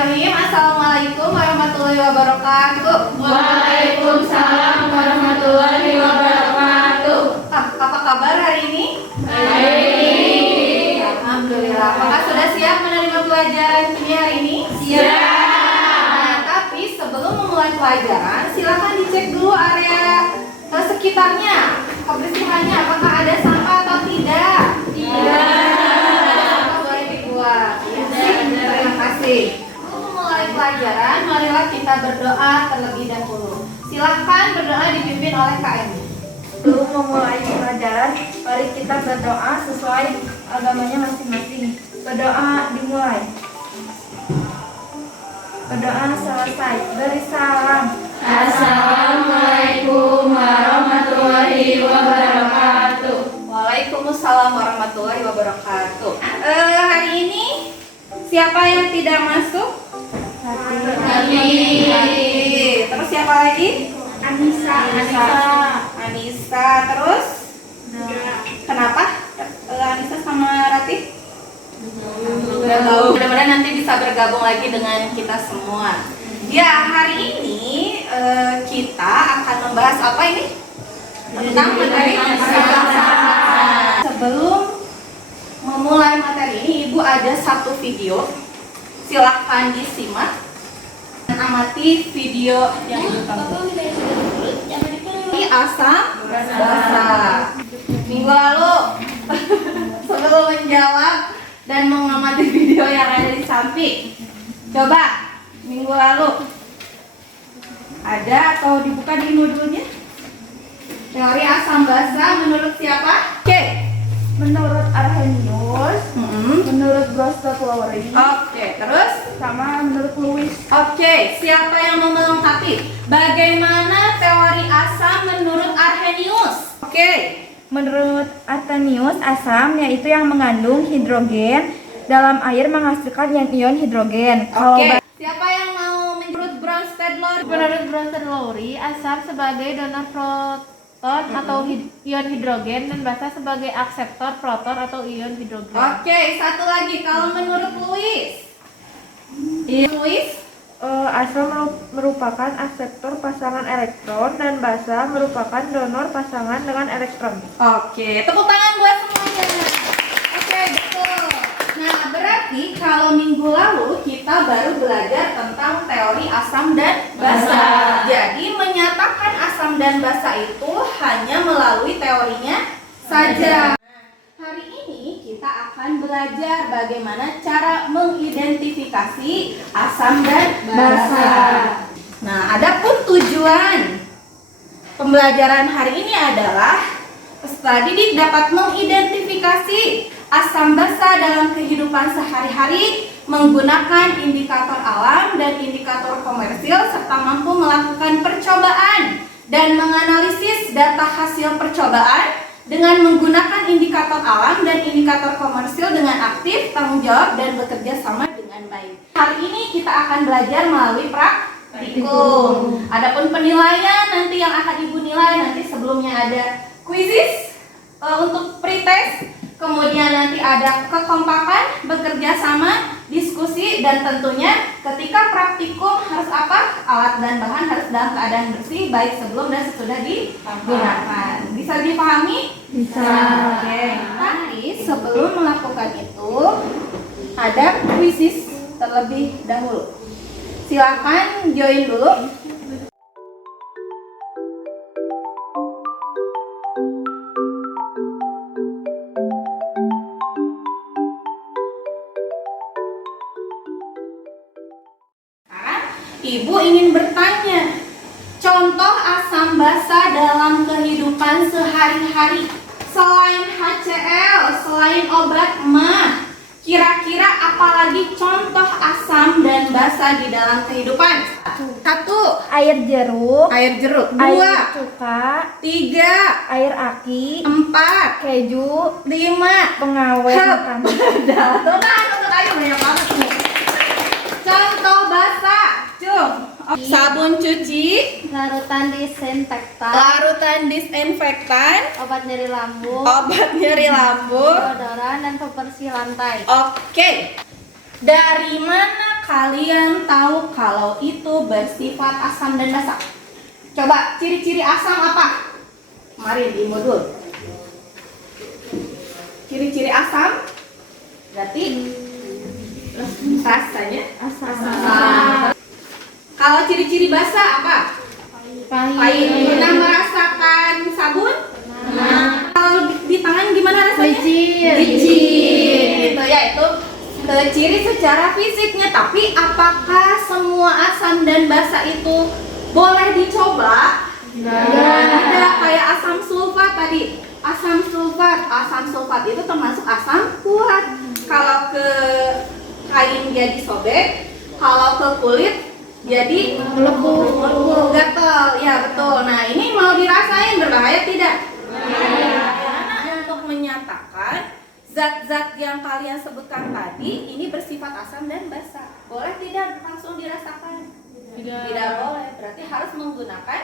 Bismillahirrahmanirrahim. Assalamualaikum warahmatullahi wabarakatuh. Waalaikumsalam warahmatullahi wabarakatuh. Apa kabar hari ini? Baik. Alhamdulillah. Apakah sudah siap menerima pelajaran kimia hari ini? Siap. Nah, tapi sebelum memulai pelajaran, silakan dicek dulu area sekitarnya, kebersihannya. Apakah ada sampah atau tidak? Boleh dibuat. Terima kasih. Untuk memulai pelajaran, marilah kita berdoa terlebih dahulu. Silakan berdoa dipimpin oleh Kak Emi. Sebelum memulai pelajaran, mari kita berdoa sesuai agamanya masing-masing. Berdoa dimulai. Berdoa selesai. Beri salam. Assalamualaikum warahmatullahi wabarakatuh. Waalaikumsalam warahmatullahi wabarakatuh. Hari ini siapa yang tidak masuk? Hati. Terus siapa lagi? Anissa. Anissa. Terus? Kenapa? Anissa sama Ratih? Udah tahu. Mudah-mudahan nanti bisa bergabung lagi dengan kita semua. Ya, hari ini kita akan membahas apa ini? Tentang materi. Sebelum memulai materi ini, Ibu ada satu video. Silahkan disimak dan amati video yang Ibu tonton. Ini asam basa. Minggu lalu sebelum menjawab dan mengamati video yang ada di samping, coba minggu lalu ada atau dibuka di modulnya? Teori asam basa menurut siapa? Oke. Menurut Arrhenius, menurut Brostolowski, Oke, terus? sama menurut Lewis. Oke, siapa yang mau melengkapi? Bagaimana teori asam menurut Arrhenius? Oke. Menurut Arrhenius, asam yaitu yang mengandung hidrogen dalam air menghasilkan ion hidrogen. Oke. Siapa yang mau menurut Bronsted-Lowry? Menurut Bronsted-Lowry, asam sebagai donor proton atau ion hidrogen dan basa sebagai akseptor proton atau ion hidrogen. Oke, satu lagi. Kalau menurut Louis? Louis? Asam merupakan akseptor pasangan elektron dan basa merupakan donor pasangan dengan elektron. Oke, tepuk tangan buat semuanya. Oke, betul. Nah, berarti kalau minggu lalu kita baru belajar tentang teori asam dan basa. Jadi menyatakan asam dan basa itu hanya melalui teorinya saja. Hari ini kita akan belajar bagaimana cara mengidentifikasi asam dan basa. Nah, adapun tujuan pembelajaran hari ini adalah peserta didik dapat mengidentifikasi asam basa dalam kehidupan sehari-hari menggunakan indikator alam dan indikator komersil serta mampu melakukan percobaan dan menganalisis data hasil percobaan dengan menggunakan indikator alam dan indikator komersil dengan aktif, tanggung jawab, dan bekerja sama dengan baik. Hari ini kita akan belajar melalui praktikum. Adapun penilaian nanti yang akan Ibu nilai nanti sebelumnya ada quizzes untuk pretest, kemudian nanti ada kekompakan, bekerja sama, diskusi, dan tentunya ketika praktikum harus apa? Alat dan bahan harus dalam keadaan bersih baik sebelum dan sesudah digunakan. Bisa dipahami? Bisa. Oke. Tapi sebelum melakukan itu ada quizzes terlebih dahulu. Silakan join dulu. Ibu ingin bertanya, contoh asam basa dalam kehidupan sehari-hari selain HCl, selain obat mah, kira-kira apalagi contoh asam dan basa di dalam kehidupan? Satu, Air jeruk, air jeruk. air Dua, cuka, tiga, air aki, empat, keju, lima, pengawet Help. makanan. Tuh ayo banyak banget nih. Contoh basa, sabun cuci, Larutan disinfektan, larutan disinfektan, obat nyeri lambung, obat nyeri lambung. deodoran dan pembersih lantai. Oke. Dari mana kalian tahu kalau itu bersifat asam dan basa? Coba ciri-ciri asam apa? Kemarin di modul. Ciri-ciri asam berarti rasanya asam. Kalau ciri-ciri basa apa? Pahit. Pernah merasakan sabun? Kalau di tangan gimana rasanya? Licin. Gitu ya, itu ciri secara fisiknya. Tapi apakah semua asam dan basa itu boleh dicoba? Tidak. Kayak asam sulfat tadi. Asam sulfat itu termasuk asam kuat. Kalau ke kain dia disobek, kalau ke kulit jadi melepuh, gatal. Ya betul. Nah ini mau dirasain, berbahaya tidak? Karena untuk menyatakan zat-zat yang kalian sebutkan tadi ini bersifat asam dan basa, boleh tidak langsung dirasakan? Tidak boleh. Berarti harus menggunakan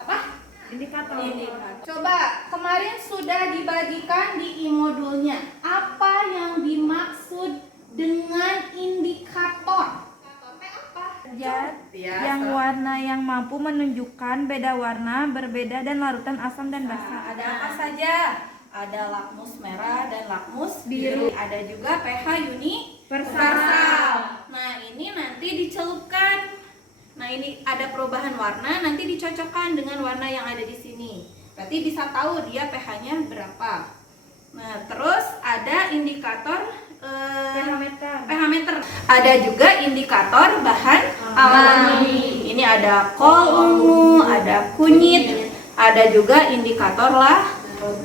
apa? Indikator. Coba kemarin sudah dibagikan di modulnya. Apa yang dimaksud dengan indikator? Zat yang warna yang mampu menunjukkan beda warna, berbeda dan larutan asam dan basa. Ada apa saja? Ada lakmus merah dan lakmus biru. Ada juga pH universal. Nah, ini nanti dicelupkan. Nah, ini ada perubahan warna, nanti dicocokkan dengan warna yang ada di sini. Berarti bisa tahu dia pH-nya berapa. Nah, terus ada indikator pH meter. Ada juga indikator bahan alami. Ini ada kol ungu, ada kunyit, ada juga indikator lah.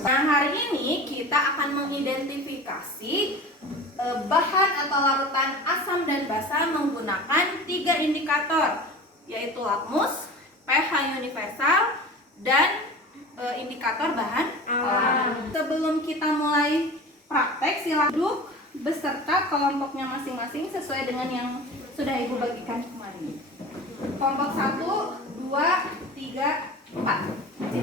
Nah, hari ini kita akan mengidentifikasi bahan atau larutan asam dan basa menggunakan 3 indikator, yaitu lakmus, pH universal, dan indikator bahan alami. Sebelum kita mulai praktek, silakan duduk beserta kelompoknya masing-masing sesuai dengan yang sudah Ibu bagikan kemarin. Kelompok 1, 2, 3, 4.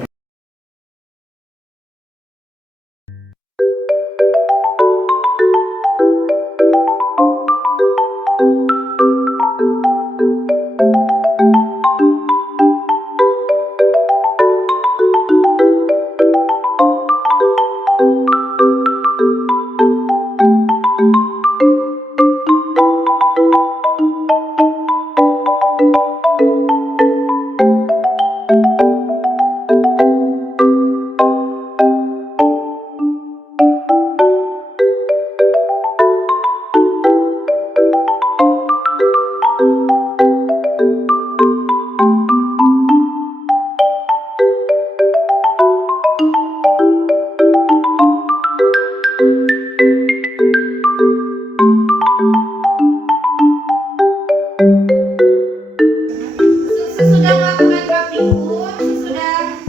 Sesudah melakukan praktikum, sesudah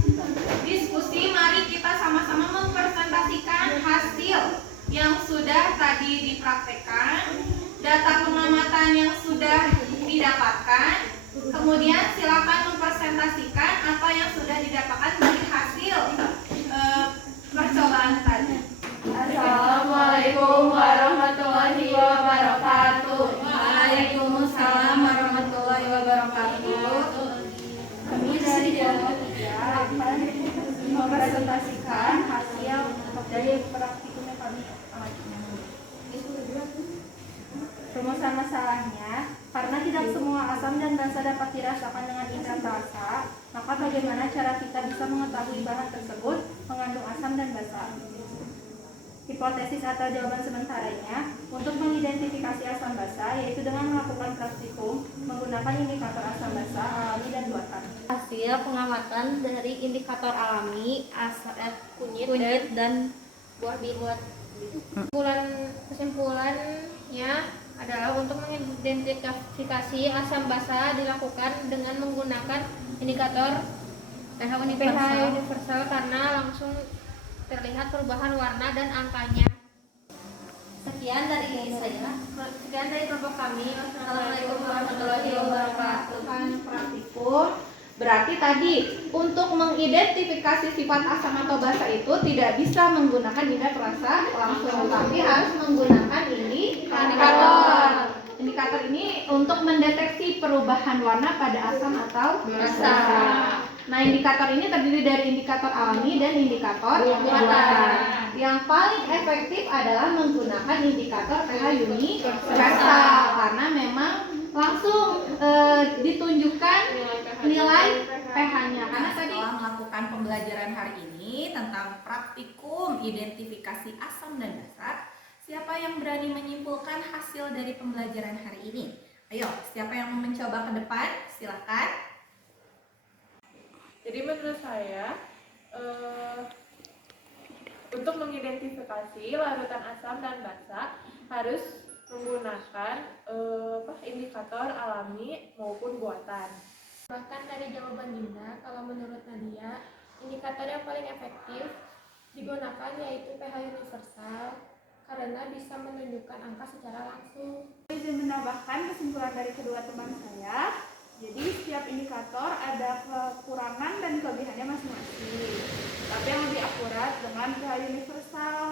diskusi, mari kita sama-sama mempresentasikan hasil yang sudah tadi dipraktekkan, data pengamatan yang sudah didapatkan. Kemudian silakan mempresentasikan apa yang sudah didapatkan dari hasil percobaan tadi. Assalamualaikum warahmatullahi wabarakatuh. Waalaikumsalam warahmatullahi wabarakatuh. Kami dari kelompok 3 akan mempresentasikan hasil dari praktikum yang kami alami. Rumusan masalahnya, karena tidak semua asam dan basa dapat dirasakan dengan indera rasa, maka bagaimana cara kita bisa mengetahui bahan tersebut mengandung asam dan basa? Hipotesis atau jawaban sementaranya untuk mengidentifikasi asam basa yaitu dengan melakukan praktikum menggunakan indikator asam basa alami dan buatan. Hasil pengamatan dari indikator alami, kunyit dan buah bihun. Kesimpulannya adalah untuk mengidentifikasi asam basa dilakukan dengan menggunakan indikator pH universal karena langsung terlihat perubahan warna dan angkanya. Sekian dari saya. Sekian dari kelompok kami. Wassalamualaikum warahmatullahi wabarakatuh. Praktikum Berarti tadi untuk mengidentifikasi sifat asam atau basa itu tidak bisa menggunakan indera perasa langsung, tapi harus menggunakan indikator. Indikator ini untuk mendeteksi perubahan warna pada asam atau basa. Nah, indikator ini terdiri dari indikator alami dan indikator buatan. Yang paling efektif adalah menggunakan indikator pH universal karena memang langsung ditunjukkan nilai pH-nya. Karena tadi setelah melakukan pembelajaran hari ini tentang praktikum identifikasi asam dan basa, siapa yang berani menyimpulkan hasil dari pembelajaran hari ini? Ayo, siapa yang mau mencoba ke depan? Silakan. Jadi menurut saya untuk mengidentifikasi larutan asam dan basa harus menggunakan indikator alami maupun buatan. Bahkan dari jawaban Dinda, kalau menurut Nadia, indikator yang paling efektif digunakan yaitu pH universal karena bisa menunjukkan angka secara langsung. Izin menambahkan kesimpulan dari kedua teman saya. Jadi setiap indikator ada kekurangan dan kelebihannya masing-masing. Tapi yang lebih akurat dengan pH universal.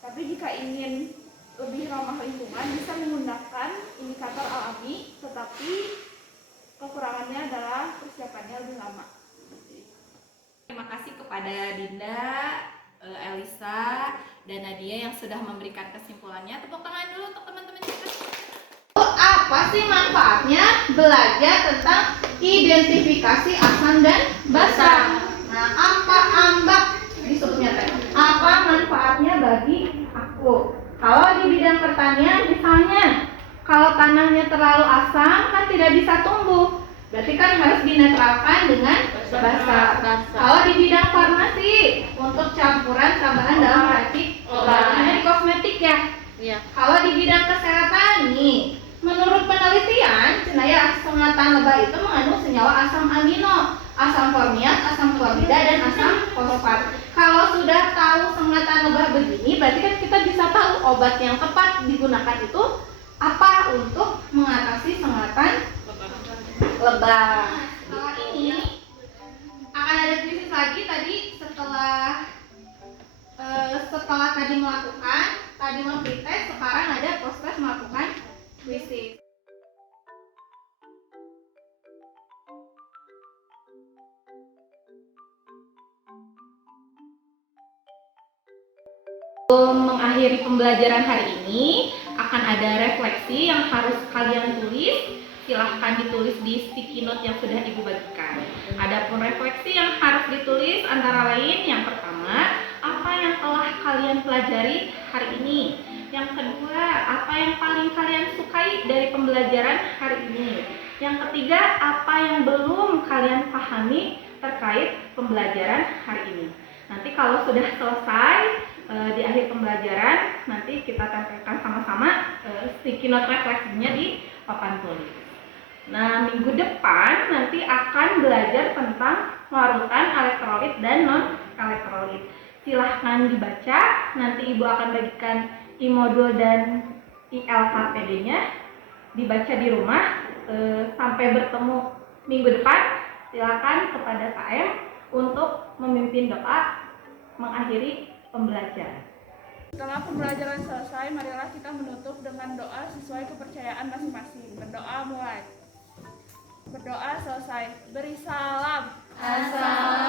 Tapi jika ingin lebih ramah lingkungan bisa menggunakan indikator alami, tetapi kekurangannya adalah persiapannya lebih lama. Terima kasih kepada Dinda, Elisa, dan Nadia yang sudah memberikan kesimpulannya. Tepuk tangan dulu untuk teman-teman kita. Apa sih manfaatnya belajar tentang identifikasi asam dan basa? Nah, apa ambak disebutnya tadi? Apa manfaatnya bagi aku? Kalau di bidang pertanian misalnya, kalau tanahnya terlalu asam kan tidak bisa tumbuh. Berarti kan harus dinetralkan dengan basa. Kalau di bidang farmasi, untuk campuran tambahan dalam racik obat, di kosmetik ya. Kalau di bidang kesehatan nih, menurut penelitian, cenaya sengatan lebah itu mengandung senyawa asam amino, asam formiat, asam klorida, dan asam fosfat. Kalau sudah tahu sengatan lebah begini, berarti kan kita bisa tahu obat yang tepat digunakan itu apa untuk mengatasi sengatan lebah. Setelah ini akan ada krisis lagi tadi setelah tadi melakukan, tadi mempretes, sekarang ada proses melakukan krisis. Mengakhiri pembelajaran hari ini akan ada refleksi yang harus kalian tulis. Silahkan ditulis di sticky note yang sudah Ibu bagikan. Adapun refleksi yang harus ditulis antara lain yang pertama, apa yang telah kalian pelajari hari ini. Yang kedua, apa yang paling kalian sukai dari pembelajaran hari ini. Yang ketiga, apa yang belum kalian pahami terkait pembelajaran hari ini. Nanti kalau sudah selesai di akhir pembelajaran, nanti kita tempelkan sama-sama sticky note refleksinya di papan tulis. Nah, minggu depan nanti akan belajar tentang larutan elektrolit dan non-elektrolit. Silahkan dibaca, nanti Ibu akan bagikan e-modul dan ILKPD-nya. Dibaca di rumah. Sampai bertemu minggu depan, silakan kepada KM untuk memimpin doa mengakhiri pembelajaran. Setelah pembelajaran selesai, marilah kita menutup dengan doa sesuai kepercayaan masing-masing. Berdoa mulai. Berdoa selesai. Beri salam. Assalamualaikum.